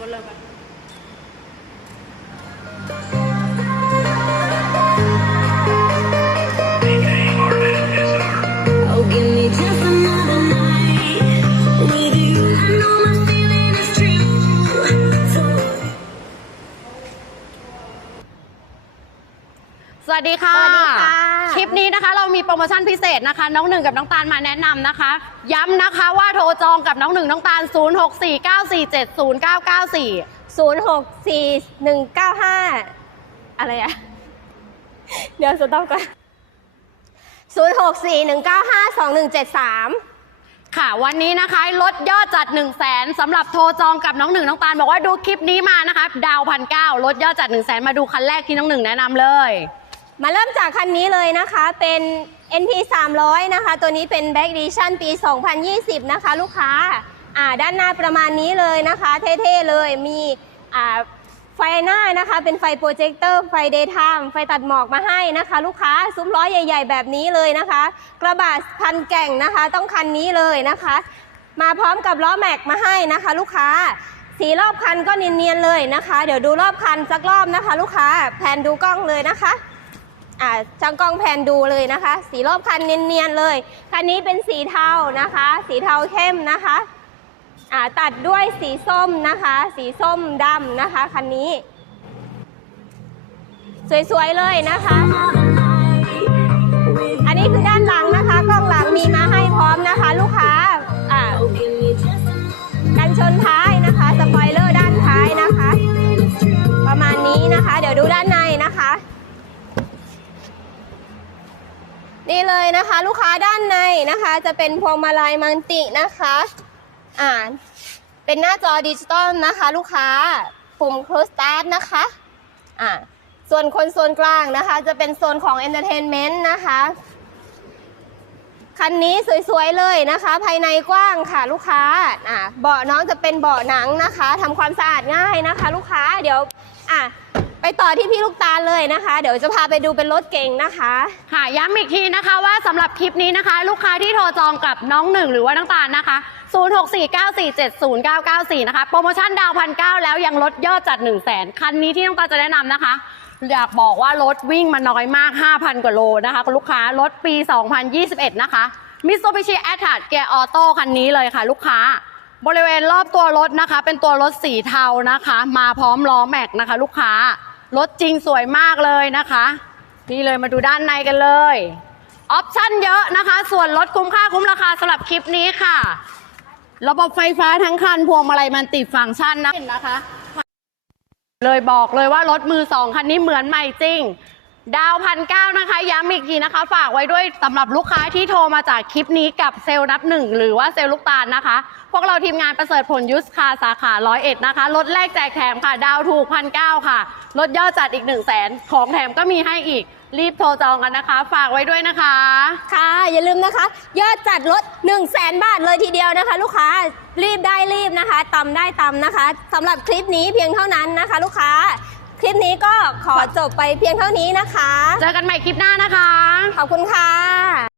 ก สวัสดีค่ะ สวัสดีค่ะ คลิปนี้นะคะเรามีโปรโมชั่นพิเศษนะคะ น้องหนึ่งกับน้องตาลมาแนะนำนะคะ ย้ำนะคะว่าโทรจองกับน้องหนึ่งน้องตาล 0649470994 0 6 4 1 9 5 อะไรอะ เดี๋ยวสต็อปก่อน0 6 4 1 9 5 2 1 7 3 ค่ะ วันนี้นะคะลดยอดจัด 1 0 0 0 0แสนสำหรับโทรจองกับน้องหนึ่งน้องตาลบอกว่าดูคลิปนี้มานะคะ ดาวพันเก้าลดยอดจัด 1 0 0 0 0แสนมาดูคันแรกที่น้องหนึ่งแนะนำเลย มาเริ่มจากคันนี้เลยนะคะเป็น NP 300นะคะ ตัวนี้เป็น Back Edition ปี 2020 นะคะ ลูกค้าอ่าด้านหน้าประมาณนี้เลยนะคะ เท่ๆเลยมีอ่าไฟหน้านะคะ เป็นไฟโปรเจคเตอร์ไฟเดย์ไทม์ไฟตัดหมอกมาให้นะคะ ลูกค้าซุ้มล้อใหญ่ ๆ แบบนี้เลยนะคะ กระบะพันแก่งนะคะ ต้องคันนี้เลยนะคะ มาพร้อมกับล้อแม็กมาให้นะคะ ลูกค้าสีรอบคันก็เนียนๆเลยนะคะ เดี๋ยวดูรอบคันสักรอบนะคะ ลูกค้าแผนดูกล้องเลยนะคะ ช่างกล้องแผนดูเลยนะคะ สีรอบคันเนียนๆเลย คันนี้เป็นสีเทานะคะ สีเทาเข้มนะคะตัดด้วยสีส้มนะคะ สีส้มดำนะคะคันนี้ สวยๆเลยนะคะ นี่เลยนะคะ ลูกค้าด้านในนะคะ จะเป็นพวงมาลัยมันตินะคะอ่าเป็นหน้าจอดิจิตอลนะคะ ลูกค้าปุ่มครูสตาร์ทนะคะอ่าส่วนคนโซนกลางนะคะ จะเป็นโซนของ Entertainment นะคะ คันนี้สวยๆเลยนะคะ ภายในกว้างค่ะลูกค้าอ่าเบาะน้องจะเป็นเบาะหนังนะคะทำความสะอาดง่ายนะคะ ลูกค้าเดี๋ยวอะ ไปต่อที่พี่ลูกตาลเลยนะคะ เดี๋ยวจะพาไปดูเป็นรถเก๋งนะคะ ค่ะย้ำอีกทีนะคะว่าสำหรับคลิปนี้นะคะ ลูกค้าที่โทรจองกับน้องหนึ่งหรือว่าน้องตาลนะคะ 0649470994 นะคะ โปรโมชั่นดาวพันเแล้วยังลดยอดจัด 1 0 0 0 0แสนคันนี้ที่น้องตาลจะแนะนำนะคะ อยากบอกว่ารถวิ่งมาน้อยมาก 5,000 กว่าโลนะคะ ลูกค้ารถปี 2021 นะคะ Mitsubishi a t t r a เกียร์ออโต้คันนี้เลยค่ะ ลูกค้าบริเวณรอบตัวรถนะคะ เป็นตัวรถสีเทานะคะ มาพร้อมล้อแม็กนะคะ ลูกค้า รถจริงสวยมากเลยนะคะ นี่เลยมาดูด้านในกันเลยออปชั่นเยอะนะคะ ส่วนลดคุ้มค่าคุ้มราคาสำหรับคลิปนี้ค่ะ ระบบไฟฟ้าทั้งคันพวงมาลัยมันติดฟังก์ชันนะนะคะ เลยบอกเลยว่ารถมือสองคันนี้เหมือนใหม่จริง ดาวพันเก้านะคะ ย้ำอีกทีนะคะ ฝากไว้ด้วยสำหรับลูกค้าที่โทรมาจากคลิปนี้กับเซลล์นับหนึ่งหรือว่าเซลล์ลูกตาลนะคะ พวกเราทีมงานประเสริฐผลยุสคาสาขาร้อยเอ็ดนะคะลดแรกแจกแถมค่ะ ดาวถูกพันเก้าค่ะลดยอดจัดอีก1นึ่งแสนของแถมก็มีให้อีกรีบโทรจองกันนะคะ ฝากไว้ด้วยนะคะ ค่ะ อย่าลืมนะคะ ยอดจัดลด 1 0 0 0 0แบาทเลยทีเดียวนะคะ ลูกค้ารีบได้รีบนะคะตำได้ตำนะคะสำหรับคลิปนี้เพียงเท่านั้นนะคะ ลูกค้า คลิปนี้ก็ขอจบไปเพียงเท่านี้นะคะ เจอกันใหม่คลิปหน้านะคะ ขอบคุณค่ะ